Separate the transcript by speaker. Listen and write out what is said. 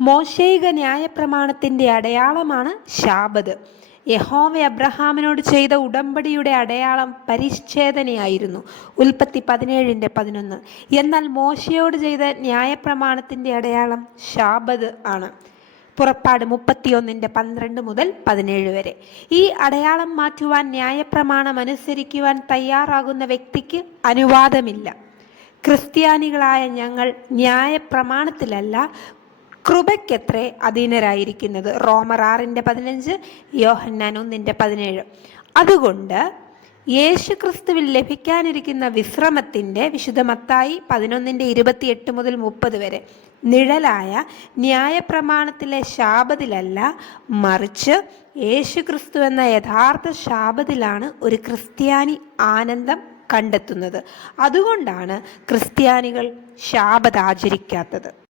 Speaker 1: മോശൈക ന്യായപ്രമാണത്തിന്റെ അടയാളമാണ് ശാബത്. യഹോവ അബ്രഹാമിനോട് ചെയ്ത ഉടമ്പടിയുടെ അടയാളം പരിച്ഛേദനയായിരുന്നു. ഉൽപ്പത്തി പതിനേഴിന്റെ പതിനൊന്ന്. എന്നാൽ മോശയോട് ചെയ്ത ന്യായപ്രമാണത്തിന്റെ അടയാളം ശാബത് ആണ്. പുറപ്പാട് മുപ്പത്തിയൊന്നിന്റെ പന്ത്രണ്ട് മുതൽ പതിനേഴ് വരെ. ഈ അടയാളം മാറ്റുവാൻ ന്യായപ്രമാണം അനുസരിക്കുവാൻ തയ്യാറാകുന്ന വ്യക്തിക്ക് അനുവാദമില്ല. ക്രിസ്ത്യാനികളായ ഞങ്ങൾ ന്യായപ്രമാണത്തിലല്ല കൃപയ്ക്കത്രേ അധീനരായിരിക്കുന്നത്? റോമർ ആറിന്റെ പതിനഞ്ച് യോഹന്നാൻ ഒന്നിന്റെ പതിനേഴ്. അതുകൊണ്ട് യേശു ക്രിസ്തുവിൽ ലഭിക്കാനിരിക്കുന്ന വിശ്രമത്തിന്റെ വിശുദ്ധമത്തായി പതിനൊന്നിന്റെ ഇരുപത്തിയെട്ട് മുതൽ മുപ്പത് വരെ. നിഴലായ ന്യായപ്രമാണത്തിലെ ശാപത്തിലല്ല മറിച്ച് യേശു ക്രിസ്തു എന്ന യഥാർത്ഥ ശാപത്തിലാണ് ഒരു ക്രിസ്ത്യാനി ആനന്ദം കണ്ടെത്തുന്നത്. അതുകൊണ്ടാണ് ക്രിസ്ത്യാനികൾ ശാപത് ആചരിക്കാത്തത്